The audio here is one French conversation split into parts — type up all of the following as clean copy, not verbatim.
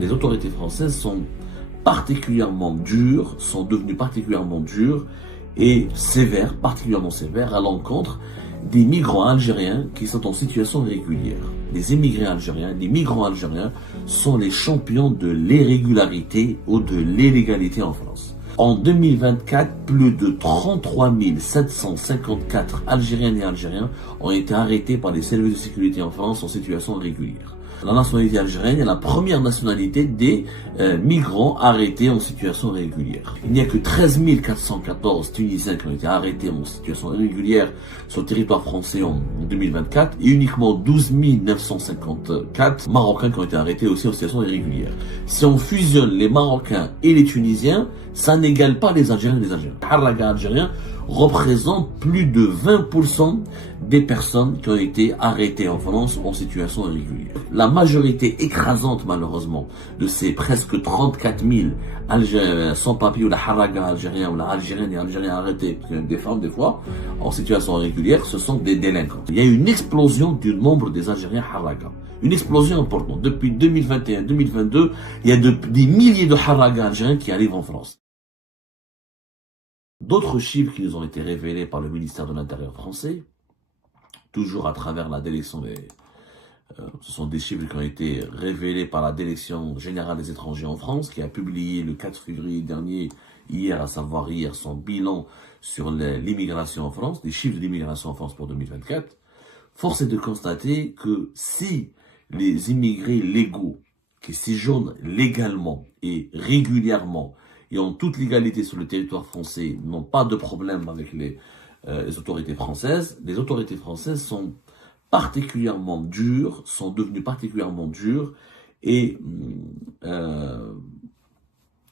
Les autorités françaises sont devenues particulièrement dures et sévères, particulièrement sévères à l'encontre des migrants algériens qui sont en situation irrégulière. Les immigrés algériens, les migrants algériens sont les champions de l'irrégularité ou de l'illégalité en France. En 2024, plus de 33 754 Algériennes et Algériens ont été arrêtés par les services de sécurité en France en situation irrégulière. La nationalité algérienne est la première nationalité des migrants arrêtés en situation irrégulière. Il n'y a que 13 414 Tunisiens qui ont été arrêtés en situation irrégulière sur le territoire français en 2024 et uniquement 12 954 Marocains qui ont été arrêtés aussi en situation irrégulière. Si on fusionne les Marocains et les Tunisiens, ça n'égale pas les Algériens et les Algériens. Les Harraga algériens représentent plus de 20% des personnes qui ont été arrêtées en France en situation irrégulière. La majorité écrasante, malheureusement, de ces presque 34 000 Algériens sans papier ou la Harraga algérien ou la Algérienne et Algériens arrêtés, parce qu'il y a des femmes des fois, en situation irrégulière, ce sont des délinquants. Il y a une explosion du nombre des Algériens Harraga. Une explosion importante. Depuis 2021-2022, il y a des milliers de Harraga algériens qui arrivent en France. D'autres chiffres qui nous ont été révélés par le ministère de l'Intérieur français, toujours à travers la délection ce sont des chiffres qui ont été révélés par la Direction générale des étrangers en France, qui a publié le 4 février dernier, hier, à savoir hier, son bilan sur l'immigration en France, des chiffres de l'immigration en France pour 2024. Force est de constater que si les immigrés légaux qui séjournent légalement et régulièrement et en toute légalité sur le territoire français n'ont pas de problème avec les autorités françaises sont devenues particulièrement dures et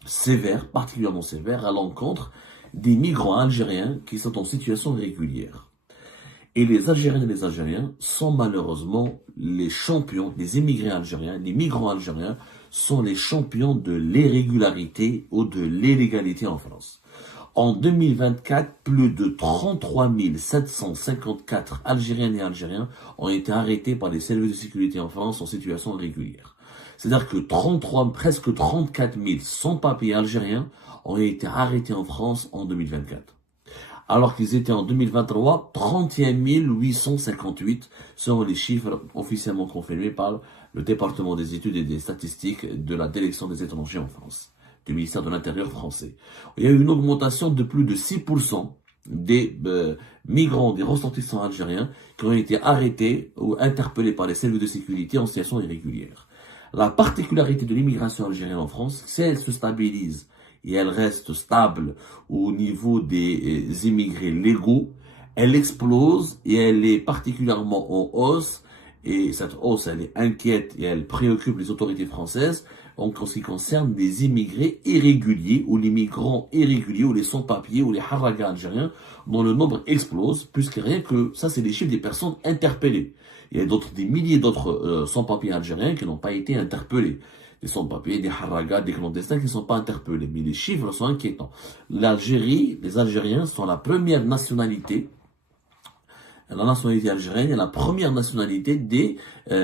sévères, particulièrement sévères à l'encontre des migrants algériens qui sont en situation irrégulière. Et les Algériennes et les Algériens sont malheureusement les champions, les immigrés algériens, les migrants algériens sont les champions de l'irrégularité ou de l'illégalité en France. En 2024, plus de 33 754 Algériennes et Algériens ont été arrêtés par les services de sécurité en France en situation irrégulière. C'est-à-dire que presque 34 000 sans-papiers algériens ont été arrêtés en France en 2024. Alors qu'ils étaient en 2023, 31 858 selon les chiffres officiellement confirmés par le département des études et des statistiques de la Direction des étrangers en France, du ministère de l'Intérieur français. Il y a eu une augmentation de plus de 6% des migrants, des ressortissants algériens qui ont été arrêtés ou interpellés par les services de sécurité en situation irrégulière. La particularité de l'immigration algérienne en France, c'est qu'elle se stabilise et elle reste stable au niveau des immigrés légaux, elle explose et elle est particulièrement en hausse. Et cette hausse, elle est inquiète et elle préoccupe les autorités françaises en ce qui concerne les immigrés irréguliers ou les migrants irréguliers ou les sans-papiers ou les harraga algériens dont le nombre explose, puisque rien que ça, c'est les chiffres des personnes interpellées. Il y a des milliers d'autres sans-papiers algériens qui n'ont pas été interpellés. Des sans-papiers, des harragas, des clandestins qui ne sont pas interpellés. Mais les chiffres sont inquiétants. L'Algérie, les Algériens sont la première nationalité. La nationalité algérienne est la première nationalité des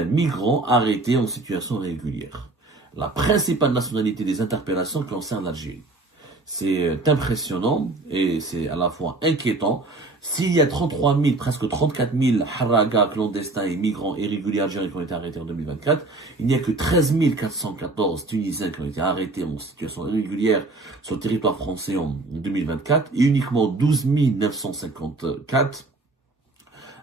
migrants arrêtés en situation irrégulière. La principale nationalité des interpellations concerne l'Algérie. C'est impressionnant et c'est à la fois inquiétant. S'il y a 33 000, presque 34 000 harragas, clandestins et migrants irréguliers algériens qui ont été arrêtés en 2024, il n'y a que 13 414 Tunisiens qui ont été arrêtés en situation irrégulière sur le territoire français en 2024 et uniquement 12 954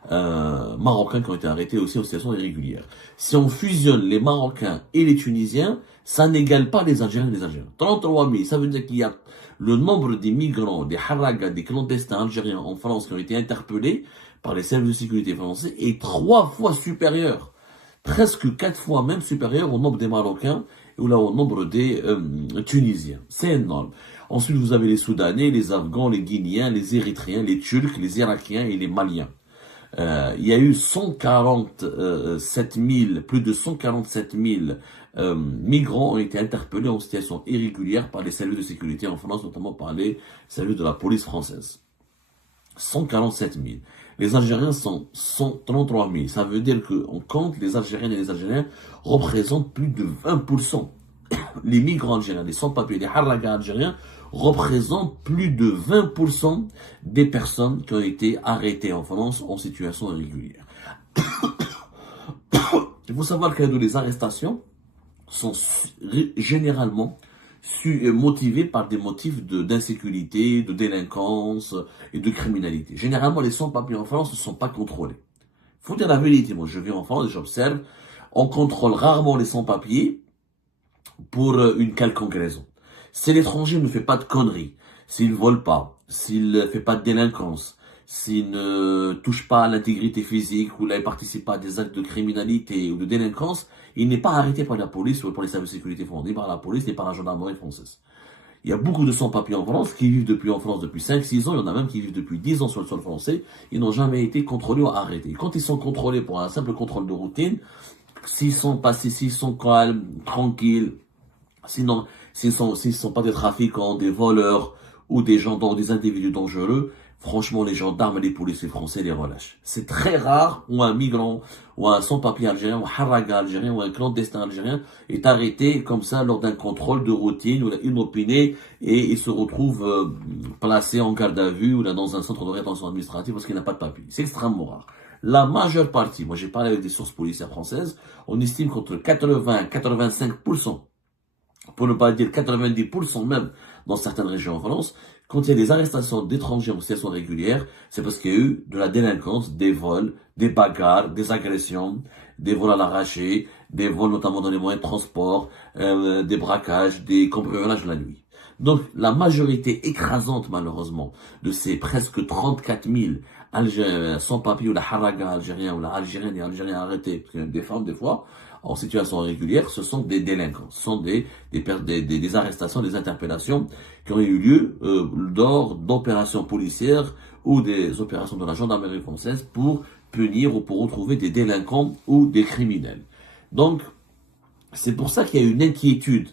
Marocains qui ont été arrêtés aussi en situation irrégulière. Si on fusionne les Marocains et les Tunisiens, ça n'égale pas les Algériens et les Algériens. 33 000, ça veut dire qu'il y a le nombre des migrants, des harragas, des clandestins algériens en France qui ont été interpellés par les services de sécurité français est 3 fois supérieur, presque 4 fois même supérieur au nombre des Marocains ou là au nombre des Tunisiens. C'est énorme. Ensuite, vous avez les Soudanais, les Afghans, les Guinéens, les Érythréens, les Turcs, les Irakiens et les Maliens. Il y a eu plus de 147 000 migrants ont été interpellés en situation irrégulière par les services de sécurité en France, notamment par les services de la police française. 147 000. Les Algériens sont 133 000. Ça veut dire qu'on compte les Algériennes et les Algériens représentent plus de 20% les migrants algériens, les sans-papiers, les harragas algériens, représentent plus de 20% des personnes qui ont été arrêtées en France en situation irrégulière. Il faut savoir que les arrestations sont généralement motivées par des motifs d'insécurité, de délinquance et de criminalité. Généralement, les sans-papiers en France ne sont pas contrôlés. Faut dire la vérité, moi je vis en France et j'observe, on contrôle rarement les sans-papiers pour une quelconque raison. Si l'étranger ne fait pas de conneries, s'il ne vole pas, s'il ne fait pas de délinquance, s'il ne touche pas à l'intégrité physique ou ne participe pas à des actes de criminalité ou de délinquance, il n'est pas arrêté par la police ou par les services de sécurité français, ni par la police, ni par la gendarmerie française. Il y a beaucoup de sans-papiers en France qui vivent en France depuis 5-6 ans, il y en a même qui vivent depuis 10 ans sur le sol français, ils n'ont jamais été contrôlés ou arrêtés. Quand ils sont contrôlés pour un simple contrôle de routine, s'ils sont calmes, tranquilles, sinon, s'ils sont pas des trafiquants, des voleurs ou des gens, des individus dangereux, franchement, les gendarmes et les policiers français les relâchent. C'est très rare où un migrant, ou un sans-papier algérien, ou un harraga algérien, ou un clandestin algérien est arrêté comme ça lors d'un contrôle de routine, ou inopiné, et il se retrouve placé en garde à vue, ou là dans un centre de rétention administrative parce qu'il n'a pas de papier. C'est extrêmement rare. La majeure partie, moi j'ai parlé avec des sources policières françaises, on estime qu'entre 80 et 85%, pour ne pas dire 90% même, dans certaines régions en France, quand il y a des arrestations d'étrangers en situation régulière, c'est parce qu'il y a eu de la délinquance, des vols, des bagarres, des agressions, des vols à l'arraché, des vols notamment dans les moyens de transport, des braquages, des cambriolages la nuit. Donc la majorité écrasante malheureusement de ces presque 34 000 Algériens sans papier ou la harraga algérien ou la algérienne et algériens arrêtés, parce qu'il y a des femmes des fois, en situation régulière, ce sont des délinquants, ce sont des arrestations, des interpellations qui ont eu lieu lors d'opérations policières ou des opérations de la gendarmerie française pour punir ou pour retrouver des délinquants ou des criminels. Donc, c'est pour ça qu'il y a une inquiétude.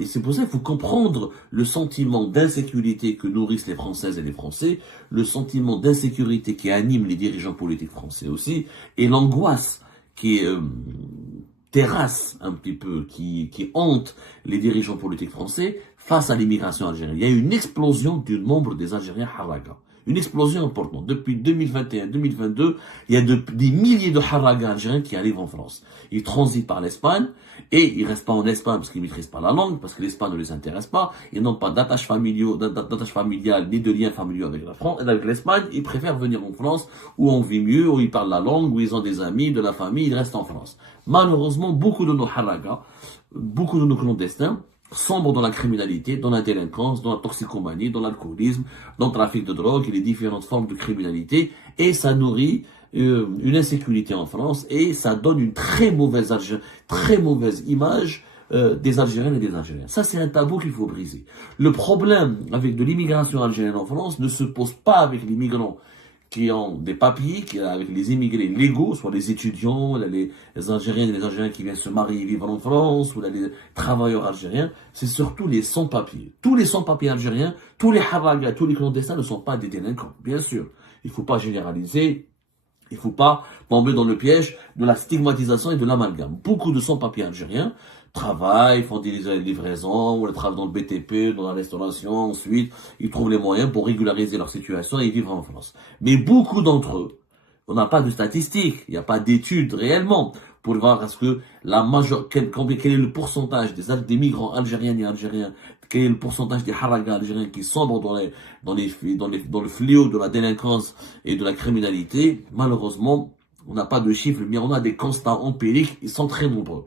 Et c'est pour ça qu'il faut comprendre le sentiment d'insécurité que nourrissent les Françaises et les Français, le sentiment d'insécurité qui anime les dirigeants politiques français aussi, et l'angoisse qui terrasse un petit peu, qui hante les dirigeants politiques français face à l'immigration algérienne. Il y a eu une explosion du nombre des Algériens harraga. Une explosion importante. Depuis 2021-2022, il y a des milliers de harragas algériens qui arrivent en France. Ils transitent par l'Espagne et ils restent pas en Espagne parce qu'ils maîtrisent pas la langue, parce que l'Espagne ne les intéresse pas. Ils n'ont pas d'attache familiale ni de lien familial avec la France, avec l'Espagne. Ils préfèrent venir en France où on vit mieux, où ils parlent la langue, où ils ont des amis, de la famille. Ils restent en France. Malheureusement, beaucoup de nos harragas, beaucoup de nos clandestins sombrent dans la criminalité, dans la délinquance, dans la toxicomanie, dans l'alcoolisme, dans le trafic de drogue et les différentes formes de criminalité. Et ça nourrit une insécurité en France et ça donne une très mauvaise image des Algériennes et des Algériens. Ça, c'est un tabou qu'il faut briser. Le problème avec de l'immigration algérienne en France ne se pose pas avec les migrants qui ont des papiers, avec les immigrés légaux, soit les étudiants, les Algériennes et les Algériens qui viennent se marier et vivre en France, ou les travailleurs algériens, c'est surtout les sans-papiers. Tous les sans-papiers algériens, tous les harragas, tous les clandestins ne sont pas des délinquants, bien sûr. Il ne faut pas généraliser, il ne faut pas tomber dans le piège de la stigmatisation et de l'amalgame. Beaucoup de sans-papiers algériens travaillent, font des livraisons, ou ils travaillent dans le BTP, dans la restauration, ensuite, ils trouvent les moyens pour régulariser leur situation et vivre en France. Mais beaucoup d'entre eux, on n'a pas de statistiques, il n'y a pas d'études réellement pour voir est-ce que quel est le pourcentage des migrants algériens et algériens, quel est le pourcentage des harragas algériens qui sombrent dans le fléau de la délinquance et de la criminalité. Malheureusement, on n'a pas de chiffres, mais on a des constats empiriques, ils sont très nombreux.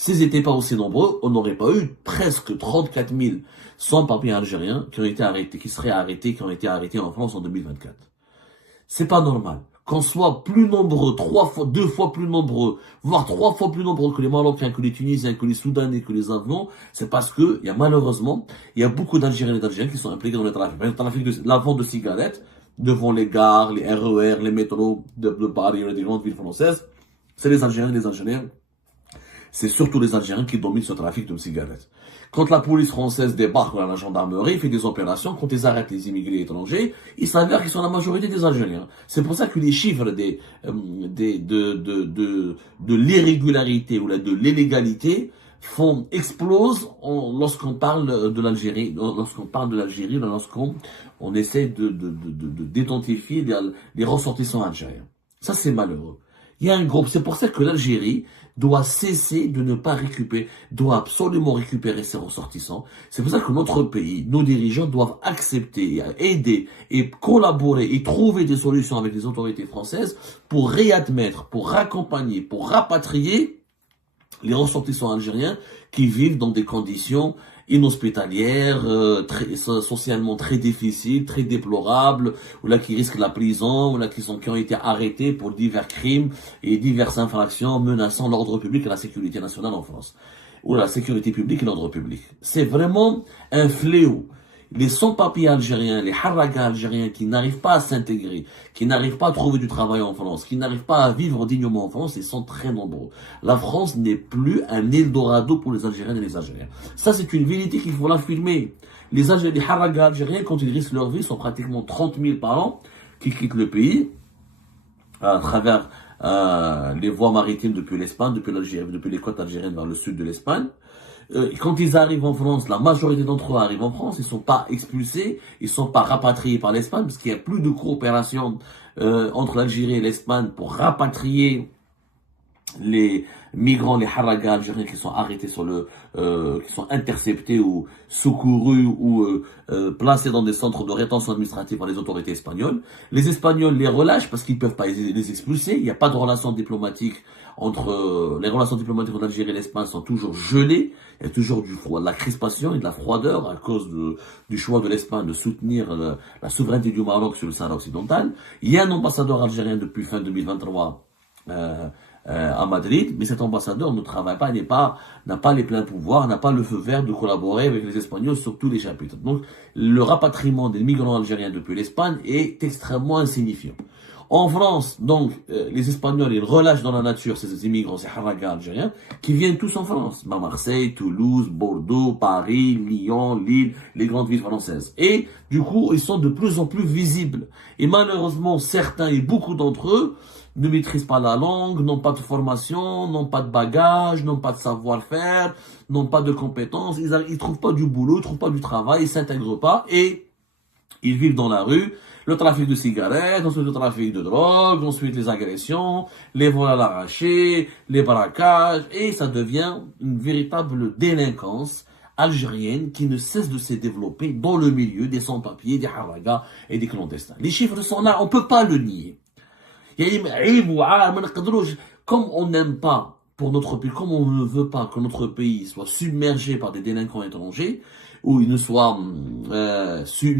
S'ils n'étaient pas aussi nombreux, on n'aurait pas eu presque 34 000 sans-papiers algériens qui ont été arrêtés, qui ont été arrêtés en France en 2024. C'est pas normal. Qu'on soit plus nombreux, 2 fois plus nombreux, voire 3 fois plus nombreux que les Marocains, que les Tunisiens, que les Soudanais, que les Afghans, c'est parce que, malheureusement, il y a beaucoup d'Algériens et d'Algériens qui sont impliqués dans le trafic la vente de cigarettes, devant les gares, les RER, les métros de Paris et des grandes villes françaises. C'est les Algériens et les Algériens. C'est surtout les Algériens qui dominent ce trafic de cigarettes. Quand la police française débarque à la gendarmerie, fait des opérations, quand ils arrêtent les immigrés étrangers, il s'avère qu'ils sont la majorité des Algériens. C'est pour ça que les chiffres de l'irrégularité ou de l'illégalité explosent lorsqu'on parle de l'Algérie, lorsqu'on essaie d'identifier les ressortissants algériens. Ça, c'est malheureux. Il y a un groupe, c'est pour ça que l'Algérie doit cesser de ne pas récupérer, doit absolument récupérer ses ressortissants. C'est pour ça que notre pays, nos dirigeants doivent accepter, aider et collaborer et trouver des solutions avec les autorités françaises pour réadmettre, pour raccompagner, pour rapatrier les ressortissants algériens qui vivent dans des conditions inhospitalières, socialement très difficiles, très déplorables, ou là qui risquent la prison, ou là qui ont été arrêtés pour divers crimes et diverses infractions menaçant l'ordre public et la sécurité nationale en France, ou la sécurité publique et l'ordre public. C'est vraiment un fléau. Les sans-papiers algériens, les haragas algériens qui n'arrivent pas à s'intégrer, qui n'arrivent pas à trouver du travail en France, qui n'arrivent pas à vivre dignement en France, ils sont très nombreux. La France n'est plus un Eldorado pour les Algériennes et les Algériens. Ça, c'est une vérité qu'il faut l'affirmer. Les haragas algériens, quand ils risquent leur vie, sont pratiquement 30 000 par an qui quittent le pays à travers les voies maritimes depuis l'Espagne, depuis l'Algérie, depuis les côtes algériennes vers le sud de l'Espagne. Quand ils arrivent en France, la majorité d'entre eux arrivent en France, ils sont pas expulsés, ils sont pas rapatriés par l'Espagne, parce qu'il y a plus de coopération entre l'Algérie et l'Espagne pour rapatrier les migrants, les haragas algériens qui sont arrêtés qui sont interceptés ou secourus ou placés dans des centres de rétention administrative par les autorités espagnoles. Les Espagnols les relâchent parce qu'ils peuvent pas les expulser. Il n'y a pas de relation diplomatique les relations diplomatiques entre l'Algérie et l'Espagne sont toujours gelées. Il y a toujours de la crispation et de la froideur à cause du choix de l'Espagne de soutenir la souveraineté du Maroc sur le Sahara occidental. Il y a un ambassadeur algérien depuis fin 2023 à Madrid, mais cet ambassadeur ne travaille pas, n'a pas les pleins pouvoirs, n'a pas le feu vert de collaborer avec les Espagnols sur tous les chapitres. Donc, le rapatriement des migrants algériens depuis l'Espagne est extrêmement insignifiant. En France, donc, les Espagnols, ils relâchent dans la nature ces immigrants, ces haragas algériens, qui viennent tous en France. Marseille, Toulouse, Bordeaux, Paris, Lyon, Lille, les grandes villes françaises. Et, du coup, ils sont de plus en plus visibles. Et malheureusement, certains et beaucoup d'entre eux ne maîtrisent pas la langue, n'ont pas de formation, n'ont pas de bagages, n'ont pas de savoir-faire, n'ont pas de compétences, ils trouvent pas du boulot, ils trouvent pas du travail, ils s'intègrent pas et ils vivent dans la rue. Le trafic de cigarettes, ensuite le trafic de drogue, ensuite les agressions, les vols à l'arraché, les braquages, et ça devient une véritable délinquance algérienne qui ne cesse de se développer dans le milieu des sans-papiers, des haragas et des clandestins. Les chiffres sont là, on peut pas le nier. Comme on n'aime pas pour notre pays, comme on ne veut pas que notre pays soit submergé par des délinquants étrangers, ou il ne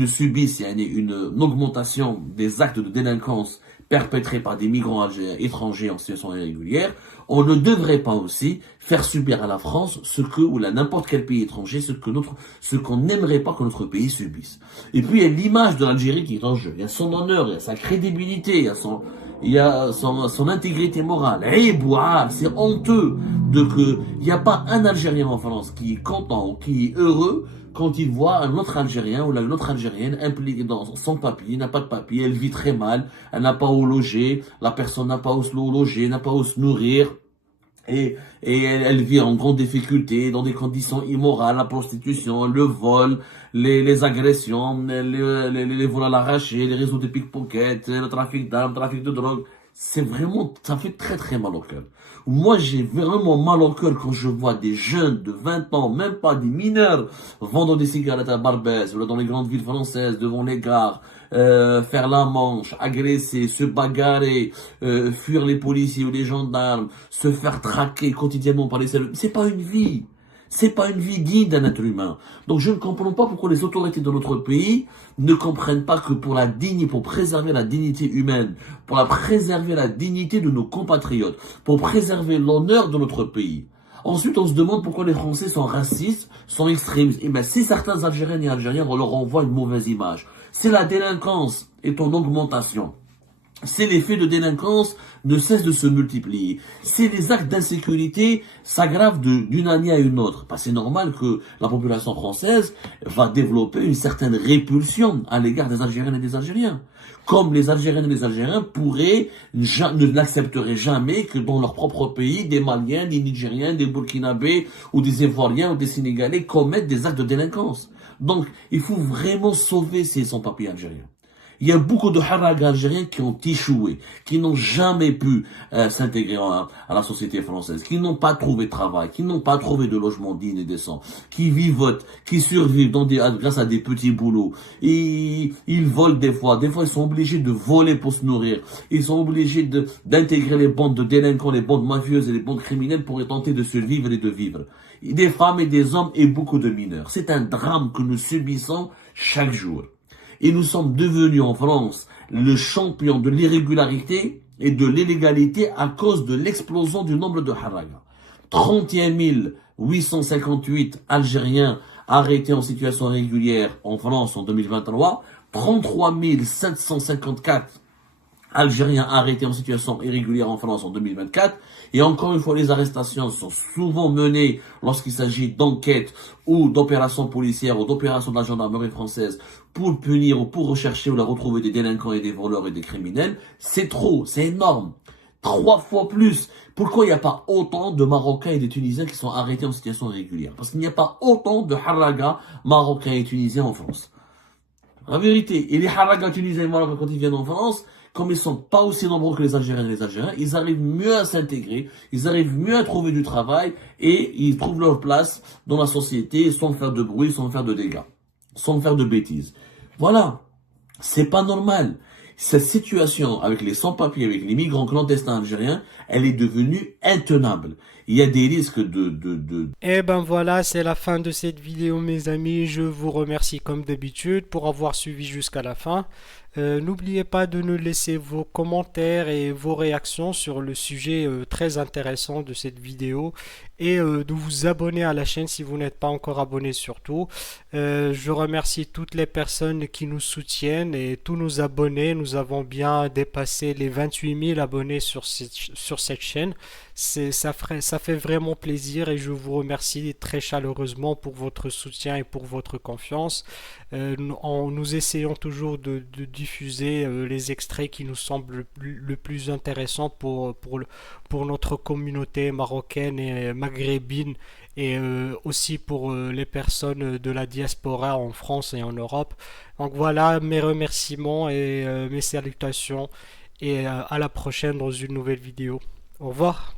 subissent une augmentation des actes de délinquance perpétrés par des migrants étrangers en situation irrégulière, on ne devrait pas aussi faire subir à la France ou à n'importe quel pays étranger, ce qu'on n'aimerait pas que notre pays subisse. Et puis, il y a l'image de l'Algérie qui est en jeu. Il y a son honneur, il y a sa crédibilité, il y a son intégrité morale. C'est honteux il n'y a pas un Algérien en France qui est content ou qui est heureux quand il voit un autre Algérien ou une autre Algérienne impliquée dans son papier, n'a pas de papier, elle vit très mal, elle n'a pas où loger, la personne n'a pas où se loger, n'a pas où se nourrir. Et elle vit en grande difficulté, dans des conditions immorales, la prostitution, le vol, les agressions, les vols à l'arraché, les réseaux de pickpocket, le trafic d'armes, le trafic de drogue. Ça fait très très mal au cœur. Moi, j'ai vraiment mal au cœur quand je vois des jeunes de 20 ans, même pas des mineurs, vendre des cigarettes à Barbès, ou dans les grandes villes françaises, devant les gares, faire la manche, agresser, se bagarrer, fuir les policiers ou les gendarmes, se faire traquer quotidiennement par les services. C'est pas une vie. C'est pas une vie digne d'un être humain. Donc je ne comprends pas pourquoi les autorités de notre pays ne comprennent pas que pour préserver la dignité humaine, pour préserver la dignité de nos compatriotes, pour préserver l'honneur de notre pays. Ensuite, on se demande pourquoi les Français sont racistes, sont extrémistes. Et bien, si certains Algériens et Algériens, on leur envoie une mauvaise image. Si la délinquance est en augmentation, c'est les faits de délinquance ne cessent de se multiplier. C'est les actes d'insécurité s'aggravent d'une année à une autre. C'est normal que la population française va développer une certaine répulsion à l'égard des Algériennes et des Algériens. Comme les Algériennes et les Algériens ne n'accepteraient jamais que dans leur propre pays, des Maliens, des Nigériens, des Burkinabés ou des Ivoiriens ou des Sénégalais commettent des actes de délinquance. Donc, il faut vraiment sauver ces sans-papiers algériens. Il y a beaucoup de haragas algériens qui ont échoué, qui n'ont jamais pu s'intégrer à la société française, qui n'ont pas trouvé de travail, qui n'ont pas trouvé de logement digne et décent, qui vivotent, qui survivent grâce à des petits boulots. Et ils volent des fois ils sont obligés de voler pour se nourrir. Ils sont obligés d'intégrer les bandes de délinquants, les bandes mafieuses et les bandes criminelles pour tenter de survivre et de vivre. Des femmes et des hommes et beaucoup de mineurs. C'est un drame que nous subissons chaque jour. Et nous sommes devenus en France le champion de l'irrégularité et de l'illégalité à cause de l'explosion du nombre de haragas. 31 858 Algériens arrêtés en situation régulière en France en 2023, 33 754 Algériens arrêtés en situation irrégulière en France en 2024. Et encore une fois, les arrestations sont souvent menées lorsqu'il s'agit d'enquêtes ou d'opérations policières ou d'opérations de la gendarmerie française pour punir ou pour rechercher ou la retrouver des délinquants et des voleurs et des criminels. C'est trop, c'est énorme. 3 fois plus. Pourquoi il n'y a pas autant de Marocains et de Tunisiens qui sont arrêtés en situation irrégulière? Parce qu'il n'y a pas autant de haragas marocains et tunisiens en France. La vérité, et les haragas tunisiens et marocains quand ils viennent en France, comme ils sont pas aussi nombreux que les Algériens et les Algériens, ils arrivent mieux à s'intégrer, ils arrivent mieux à trouver du travail et ils trouvent leur place dans la société sans faire de bruit, sans faire de dégâts, sans faire de bêtises. Voilà. C'est pas normal. Cette situation avec les sans-papiers, avec les migrants clandestins algériens, elle est devenue intenable. Il y a des risques Et ben voilà, c'est la fin de cette vidéo mes amis. Je vous remercie comme d'habitude pour avoir suivi jusqu'à la fin. N'oubliez pas de nous laisser vos commentaires et vos réactions sur le sujet très intéressant de cette vidéo et de vous abonner à la chaîne si vous n'êtes pas encore abonné surtout. Je remercie toutes les personnes qui nous soutiennent et tous nos abonnés. Nous avons bien dépassé les 28 000 abonnés sur cette chaîne. Ça fait vraiment plaisir et je vous remercie très chaleureusement pour votre soutien et pour votre confiance. Nous essayons toujours de diffuser les extraits qui nous semblent le plus intéressants pour notre communauté marocaine et maghrébine et aussi pour les personnes de la diaspora en France et en Europe. Donc voilà mes remerciements et mes salutations et à la prochaine dans une nouvelle vidéo. Au revoir.